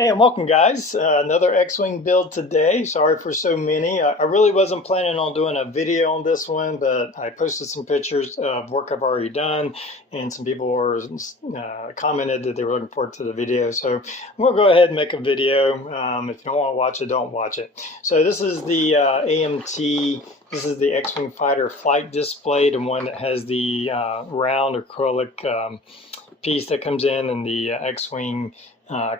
Hey, and welcome, guys. Another X-Wing build today. Sorry for so many. I really wasn't planning on doing a video on this one, but I posted some pictures of work I've already done, and some people were commented that they were looking forward to the video. So I'm going to go ahead and make a video. If you don't want to watch it, don't watch it. So this is the AMT. This is the X-Wing Fighter flight display, the one that has the round acrylic piece that comes in, and the X-Wing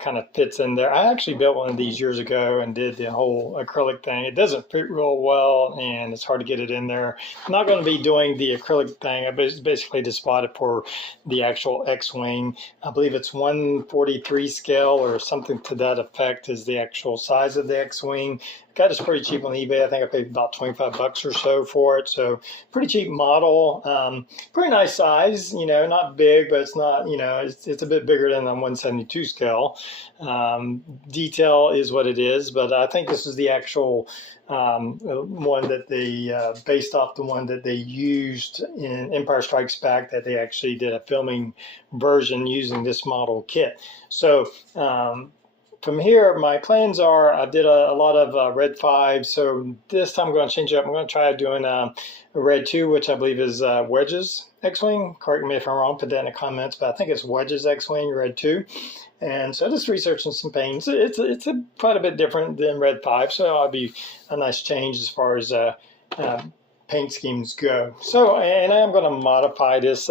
kind of fits in there. I actually built one of these years ago and did the whole acrylic thing. It doesn't fit real well, and it's hard to get it in there. I'm not going to be doing the acrylic thing. I basically just bought it for the actual X-Wing. I believe it's 143 scale or something to that effect is the actual size of the X-Wing. Got this pretty cheap on eBay. I think I paid about 25 bucks or so for it. So pretty cheap model. Pretty nice size, not big, but it's not, it's a bit bigger than the 172 scale. Detail is what it is, but I think this is the actual one that they based off the one that they used in Empire Strikes Back, that they actually did a filming version using this model kit. So from here, my plans are, I did a lot of red 5, so this time I'm going to change it up. I'm going to try doing a red 2, which I believe is Wedge's X-Wing. Correct me if I'm wrong, put that in the comments, but I think it's Wedge's X-Wing, red 2. And so just researching some paints. It's quite a bit different than red 5, so it'll be a nice change as far as paint schemes go. So, and I am going to modify this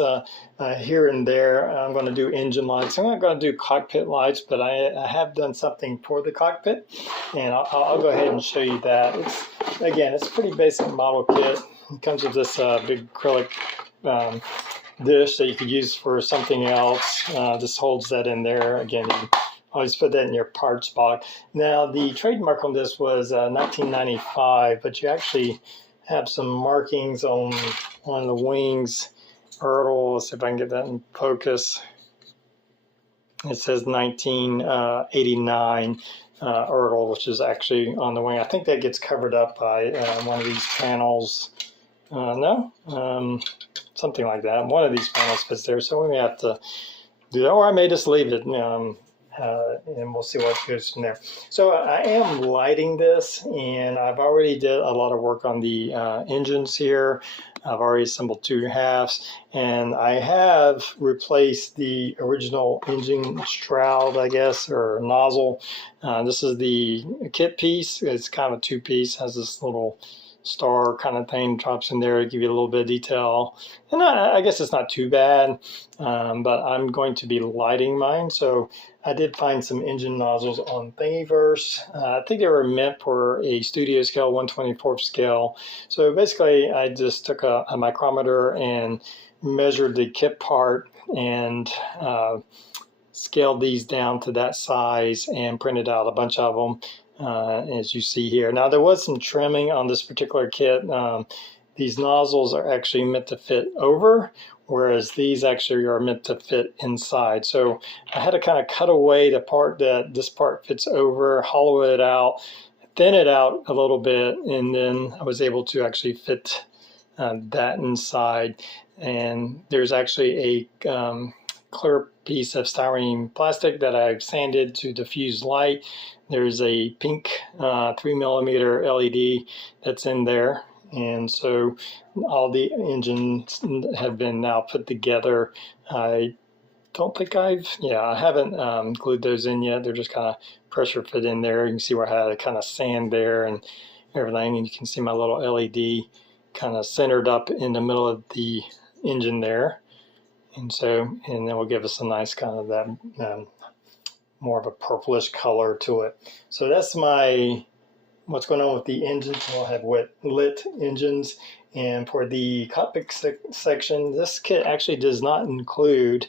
here and there. I'm going to do engine lights. I'm not going to do cockpit lights, but I have done something for the cockpit, and I'll go ahead and show you that. It's a pretty basic model kit. It comes with this big acrylic dish that you could use for something else. This holds that in there. Again, you always put that in your parts box. Now, the trademark on this was 1995, but you actually have some markings on the wings. Ertl, let's see if I can get that in focus. It says 1989 Ertl, which is actually on the wing. I think that gets covered up by one of these panels. No, something like that. One of these panels fits there, so we may have to do that, or I may just leave it. And we'll see what goes from there. So I am lighting this, and I've already did a lot of work on the engines here. I've already assembled 2 halves, and I have replaced the original engine shroud, I guess, or nozzle. This is the kit piece. It's kind of a 2-piece, has this little star kind of thing drops in there to give you a little bit of detail, and I guess it's not too bad, but I'm going to be lighting mine. So I did find some engine nozzles on Thingiverse. I think they were meant for a studio scale, 1/24 scale. So basically I just took a micrometer and measured the kit part and scaled these down to that size and printed out a bunch of them. As you see here. Now, there was some trimming on this particular kit. These nozzles are actually meant to fit over, whereas these actually are meant to fit inside. So I had to kind of cut away the part that this part fits over, hollow it out, thin it out a little bit, and then I was able to actually fit that inside. And there's actually a clear piece of styrene plastic that I've sanded to diffuse light. There's a pink 3mm LED that's in there, and so all the engines have been now put together. I don't think I haven't glued those in yet. They're just kind of pressure fit in there. You can see where I had to kind of sand there and everything, and you can see my little LED kind of centered up in the middle of the engine there. And then will give us a nice kind of that more of a purplish color to it. So that's what's going on with the engines. We'll have lit engines. And for the cockpit section, this kit actually does not include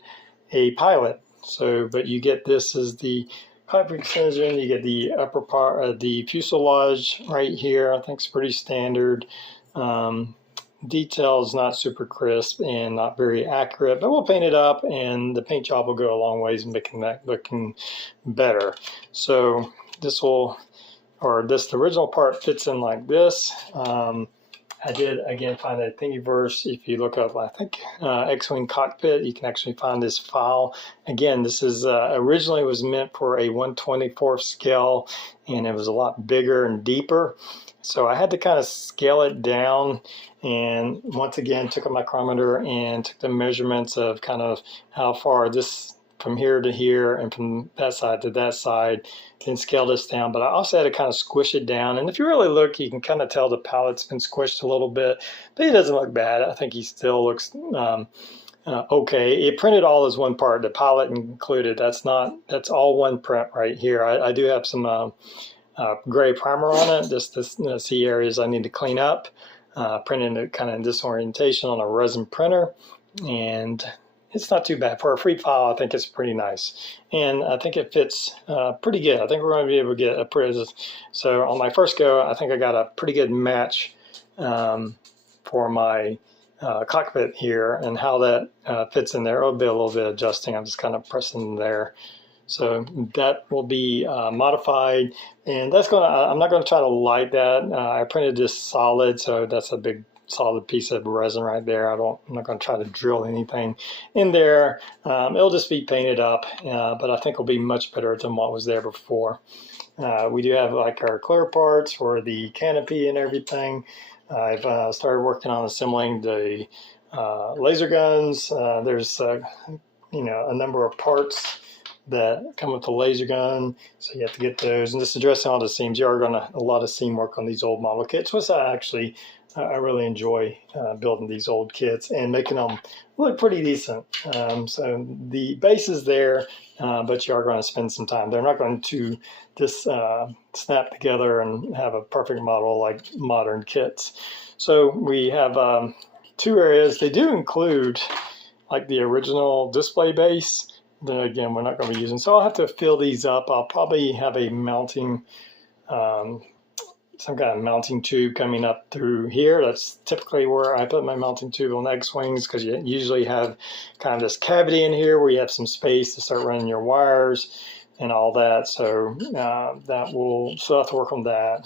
a pilot. So, but you get this as the cockpit section. You get the upper part of the fuselage right here. I think it's pretty standard. Detail is not super crisp and not very accurate, but we'll paint it up, and the paint job will go a long ways in making that looking better. So the original part fits in like this. I did again find a Thingiverse. If you look up, I think X-Wing cockpit, you can actually find this file. Again, this is originally was meant for a 1/24 scale, and it was a lot bigger and deeper. So I had to kind of scale it down, and once again took a micrometer and took the measurements of kind of how far this from here to here and from that side to that side, then scale this down. But I also had to kind of squish it down. And if you really look, you can kind of tell the pallet's been squished a little bit, but he doesn't look bad. I think he still looks okay. It printed all as one part, the pallet included. That's all one print right here. I do have some gray primer on it. Just this see areas I need to clean up. Printed it kind of in disorientation on a resin printer, and it's not too bad. For a free file, I think it's pretty nice. And I think it fits pretty good. I think we're going to be able to get a pretty, so on my first go, I think I got a pretty good match for my cockpit here, and how that fits in there. It'll be a little bit adjusting. I'm just kind of pressing there. So that will be modified, and that's going to, I'm not going to try to light that. I printed this solid, so that's a big solid piece of resin right there. I'm not going to try to drill anything in there. It'll just be painted up, but I think it'll be much better than what was there before. We do have like our clear parts for the canopy and everything. I've started working on assembling the laser guns. There's a number of parts that come with the laser gun, so you have to get those. And just addressing all the seams, you are going to a lot of seam work on these old model kits, which I really enjoy building these old kits and making them look pretty decent. So the base is there, but you are going to spend some time. They're not going to just snap together and have a perfect model like modern kits. So we have two areas. They do include like the original display base. Then again, we're not going to be using. So I'll have to fill these up. I'll probably have a mounting some kind of mounting tube coming up through here. That's typically where I put my mounting tube on X-Wings, because you usually have kind of this cavity in here where you have some space to start running your wires and all that. So that will still have to work on that.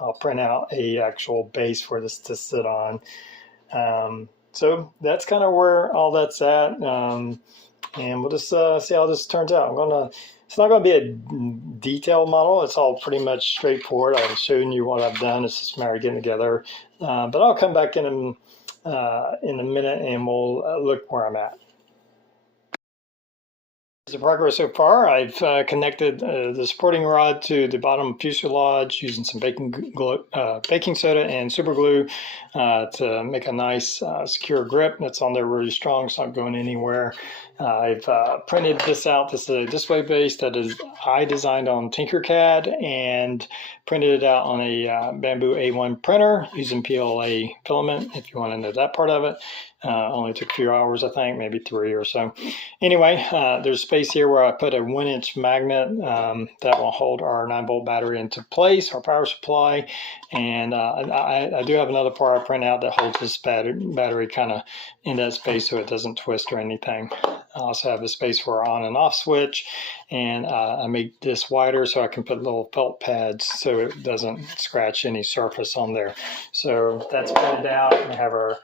I'll print out a actual base for this to sit on. So that's kind of where all that's at. And we'll just see how this turns out. It's not going to be a detailed model. It's all pretty much straightforward. I've shown you what I've done. It's just a matter of getting together. But I'll come back in a minute, and we'll look where I'm at. The progress so far, I've connected the supporting rod to the bottom fuselage using some baking soda and super glue to make a nice secure grip that's on there really strong. It's not going anywhere. I've printed this out. This is a display base that I designed on Tinkercad and printed it out on a Bamboo A1 printer using PLA filament, if you want to know that part of it. Only took a few hours, I think, maybe 3 or so. Anyway, there's space here where I put a 1-inch magnet that will hold our 9-volt battery into place, our power supply. And I do have another part I print out that holds this battery kind of in that space so it doesn't twist or anything. I also have a space for our on and off switch, and I make this wider so I can put little felt pads so it doesn't scratch any surface on there. So that's printed out. We have our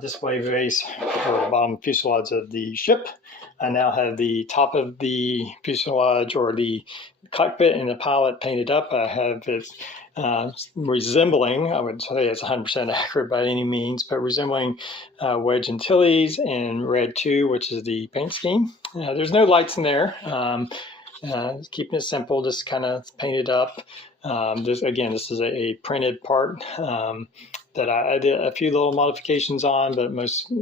display base for the bottom fuselage of the ship. I now have the top of the fuselage or the cockpit and the pilot painted up. I have it resembling, I would say it's 100% accurate by any means, but resembling Wedge Antilles and Red 2, which is the paint scheme. There's no lights in there. Keeping it simple, just kind of painted up. This is a printed part that I did a few little modifications on, but most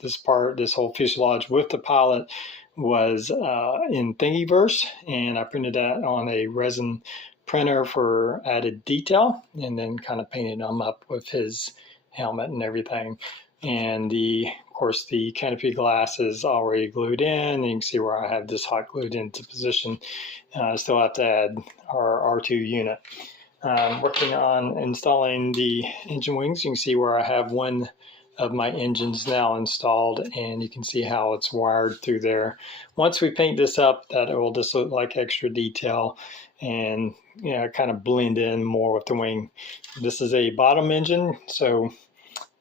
this whole fuselage with the pilot was in Thingiverse, and I printed that on a resin printer for added detail, and then kind of painted him up with his helmet and everything. And of course the canopy glass is already glued in. You can see where I have this hot glued into position. I still have to add our R2 unit. Working on installing the engine wings. You can see where I have one of my engines now installed, and you can see how it's wired through there. Once we paint this up, that it will just look like extra detail. and kind of blend in more with the wing. This is a bottom engine, so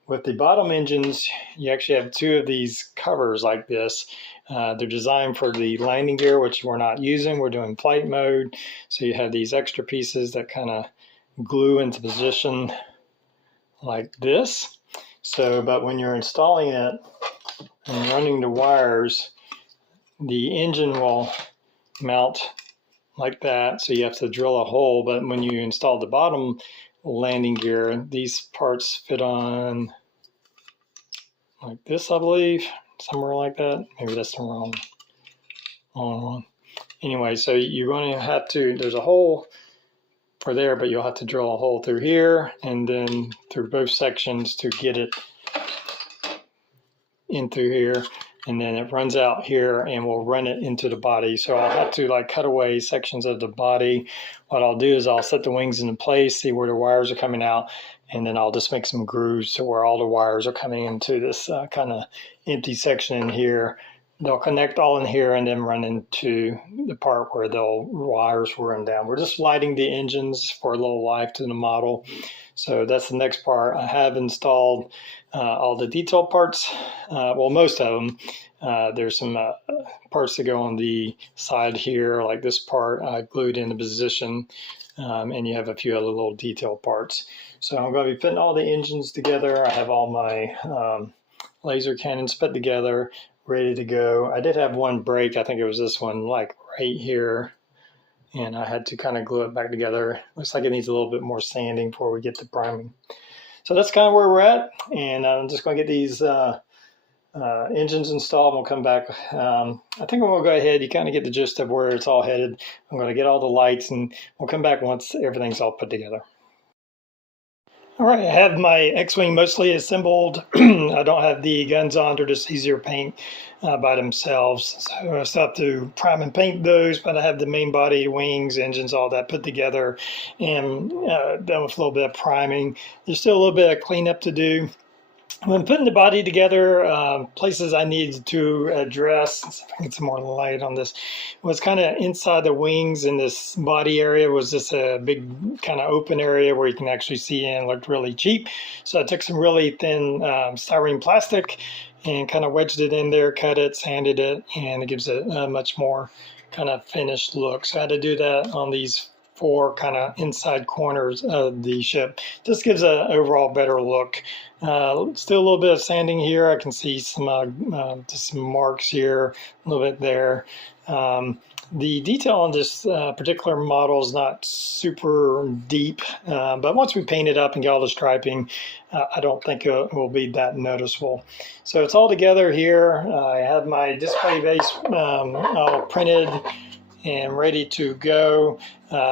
with the bottom engines, you actually have two of these covers like this. They're designed for the landing gear, which we're not using. We're doing flight mode. So you have these extra pieces that kind of glue into position like this. So, but when you're installing it and running the wires, the engine will mount like that. So you have to drill a hole. But when you install the bottom landing gear, these parts fit on like this, I believe, somewhere like that. Maybe that's the wrong one. Anyway, so you're going to have to, there's a hole for there, but you'll have to drill a hole through here and then through both sections to get it in through here. And then it runs out here and we'll run it into the body. So I'll have to like cut away sections of the body. What I'll do is I'll set the wings into place, see where the wires are coming out, and then I'll just make some grooves to where all the wires are coming into this kind of empty section in here. They'll connect all in here and then run into the part where the wires will run down. We're just lighting the engines for a little life to the model. So that's the next part. I have installed all the detail parts, well, most of them. There's some parts that go on the side here, like this part I glued into position, and you have a few other little detail parts. So I'm going to be putting all the engines together. I have all my laser cannons put together, ready to go. I did have one break. I think it was this one, like right here. And I had to kind of glue it back together. Looks like it needs a little bit more sanding before we get to priming. So that's kind of where we're at. And I'm just going to get these engines installed. We'll come back. I think I'm going to go ahead. You kind of get the gist of where it's all headed. I'm going to get all the lights and we'll come back once everything's all put together. All right, I have my X-Wing mostly assembled. I don't have the guns on, they're just easier paint by themselves. So I still have to prime and paint those, but I have the main body, wings, engines, all that put together and done with a little bit of priming. There's still a little bit of cleanup to do. When putting the body together, places I needed to address, let's see if I can get some more light on this, was kind of inside the wings in this body area was just a big kind of open area where you can actually see in. Looked really cheap. So I took some really thin styrene plastic and kind of wedged it in there, cut it, sanded it, and it gives it a much more kind of finished look. So I had to do that on these four kind of inside corners of the ship. Just gives an overall better look. Still a little bit of sanding here. I can see some just some marks here, a little bit there. The detail on this particular model is not super deep, but once we paint it up and get all the striping, I don't think it will be that noticeable. So it's all together here. I have my display base all printed and ready to go.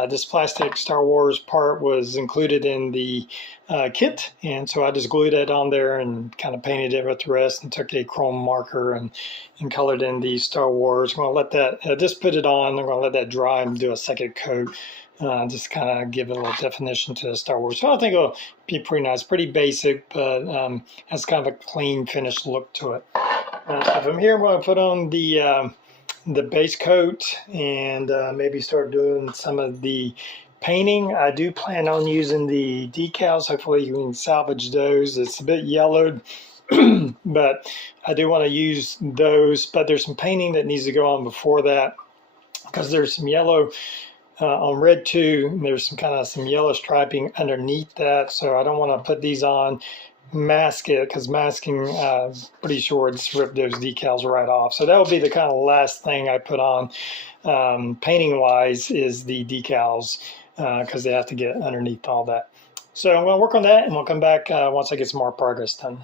This plastic Star Wars part was included in the kit, and so I just glued it on there and kind of painted it with the rest and took a chrome marker and colored in the Star Wars. I'm going to let that, just put it on, I'm going to let that dry and do a second coat, just kind of give it a little definition to the Star Wars. So I think it'll be pretty nice, pretty basic, but has kind of a clean finished look to it. So from here I'm going to put on the base coat and maybe start doing some of the painting. I do plan on using the decals. Hopefully you can salvage those. It's a bit yellowed, but I do want to use those. But there's some painting that needs to go on before that because there's some yellow on red too. And there's some yellow striping underneath that. So I don't want to put these on, mask it, because masking, pretty sure it's ripped those decals right off. So that will be the kind of last thing I put on painting wise is the decals, because they have to get underneath all that. So I'm going to work on that and we'll come back once I get some more progress done.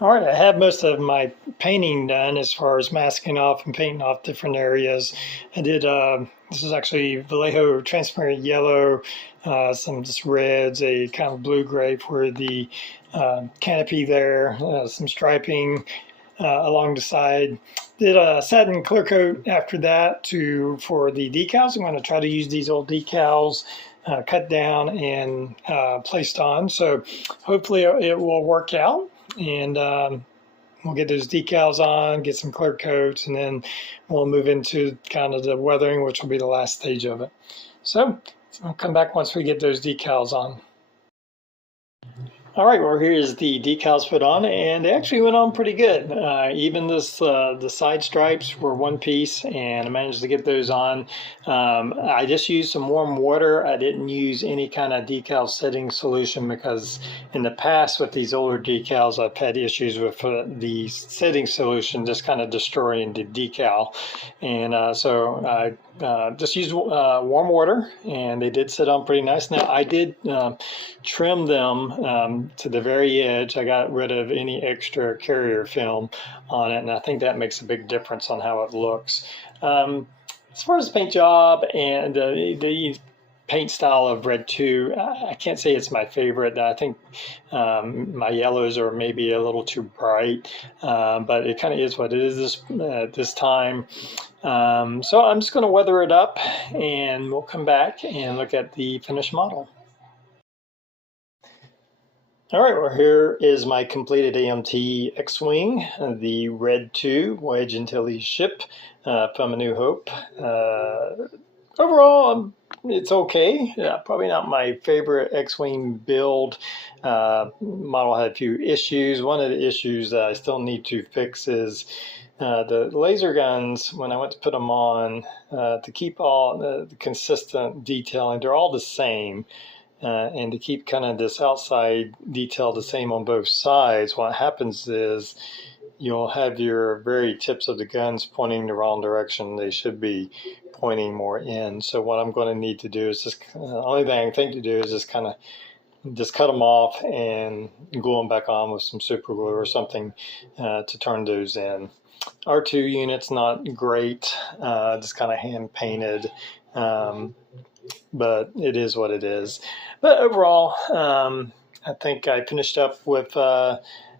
All right, I have most of my painting done as far as masking off and painting off different areas. I did, this is actually Vallejo transparent yellow, some just reds, a kind of blue-gray for the canopy there, some striping along the side. Did a satin clear coat after that for the decals. I'm going to try to use these old decals cut down and placed on. So hopefully it will work out. And we'll get those decals on, get some clear coats, and then we'll move into kind of the weathering, which will be the last stage of it. So I'll come back once we get those decals on. All right, well, here's the decals put on, and they actually went on pretty good. Even the side stripes were one piece, and I managed to get those on. I just used some warm water. I didn't use any kind of decal setting solution because in the past with these older decals, I've had issues with the setting solution just kind of destroying the decal. And so I just used warm water, and they did sit on pretty nice. Now, I did trim them to the very edge. I got rid of any extra carrier film on it, and I think that makes a big difference on how it looks. As far as the paint job and the paint style of Red 2, I can't say it's my favorite. I think my yellows are maybe a little too bright, but it kind of is what it is this time. So I'm just going to weather it up, and we'll come back and look at the finished model. All right, well, here is my completed AMT X-Wing, the Red 2 Voyage Antilles ship from A New Hope. Overall, it's okay. Probably not my favorite X-Wing build. Model had a few issues. One of the issues that I still need to fix is the laser guns. When I went to put them on, to keep all the consistent detailing, they're all the same. And to keep kind of this outside detail the same on both sides, what happens is you'll have your very tips of the guns pointing the wrong direction. They should be pointing more in. So what I'm going to need to do is just, the only thing I can think to do is just kind of just cut them off and glue them back on with some super glue or something to turn those in. R2 unit's not great, just kind of hand painted. But it is what it is. But overall, I think I finished up with doing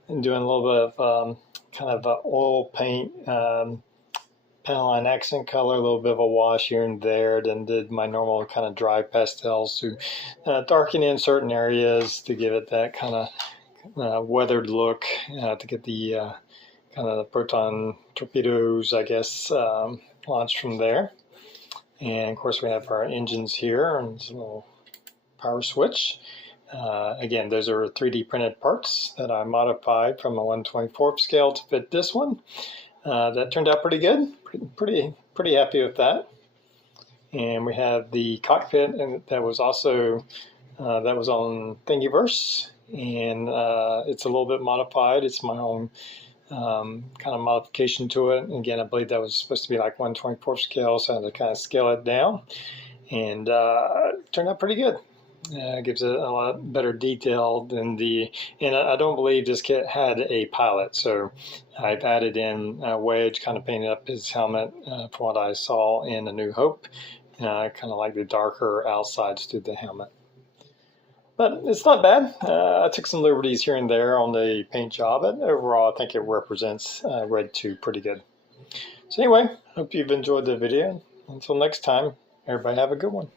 a little bit of kind of oil paint, panel line accent color, a little bit of a wash here and there, then did my normal kind of dry pastels to darken in certain areas to give it that kind of weathered look, to get the kind of the proton torpedoes, I guess, launched from there. And of course we have our engines here and this little power switch. Again, those are 3D printed parts that I modified from a 1/24th scale to fit this one. That turned out pretty good. Pretty happy with that. And we have the cockpit, and that was also that was on Thingiverse, and it's a little bit modified. It's my own kind of modification to it. And again, I believe that was supposed to be like 1/24th scale, so I had to kind of scale it down, and it turned out pretty good. Gives it a lot better detail than and I don't believe this kit had a pilot, so I've added in Wedge, kind of painted up his helmet from what I saw in A New Hope. Kind of like the darker outsides to the helmet. But it's not bad. I took some liberties here and there on the paint job, but overall I think it represents Red 2 pretty good. So anyway, hope you've enjoyed the video. Until next time, everybody have a good one.